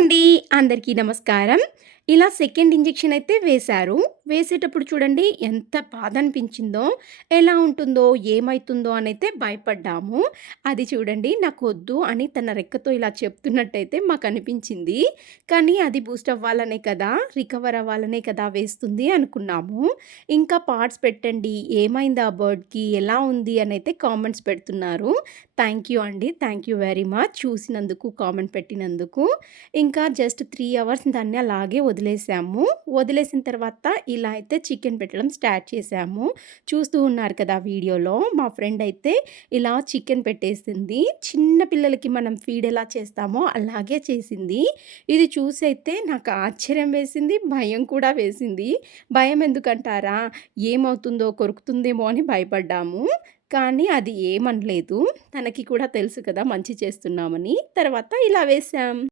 అండి. అందరికీ నమస్కారం. ఇలా సెకండ్ ఇంజెక్షన్ అయితే వేశారు. వేసేటప్పుడు చూడండి ఎంత బాధ అనిపించిందో, ఎలా ఉంటుందో, ఏమైతుందో అనైతే భయపడ్డాము. అది చూడండి నాకొద్దు అని తన రెక్కతో ఇలా చెప్తున్నట్టయితే మాకనిపించింది. కానీ అది బూస్ట్ అవ్వాలనే కదా, రికవర్ అవ్వాలనే కదా వేస్తుంది అనుకున్నాము. ఇంకా పార్ట్స్ పెట్టండి, ఏమైంది ఆ బర్డ్‌కి, ఎలా ఉంది అనైతే కామెంట్స్ పెడుతున్నారు. థ్యాంక్ యూ అండి. థ్యాంక్ యూ వెరీ మచ్ చూసినందుకు, కామెంట్ పెట్టినందుకు. ఇంకా జస్ట్ 3 అవర్స్ దాన్ని అలాగే వదిలేసాము. వదిలేసిన తర్వాత ఇలా అయితే చికెన్ పెట్టడం స్టార్ట్ చేశాము. చూస్తూ ఉన్నారు కదా వీడియోలో. మా ఫ్రెండ్ అయితే ఇలా చికెన్ పెట్టేసింది. చిన్న పిల్లలకి మనం ఫీడ్ ఎలా చేస్తామో అలాగే చేసింది. ఇది చూసైతే నాకు ఆశ్చర్యం వేసింది, భయం కూడా వేసింది. భయం ఎందుకంటారా? ఏమవుతుందో కొరుకుతుందేమో అని భయపడ్డాము. కానీ అది ఏమనలేదు. తనకి కూడా తెలుసు కదా మంచి చేస్తున్నామని. తర్వాత ఇలా వేశాం.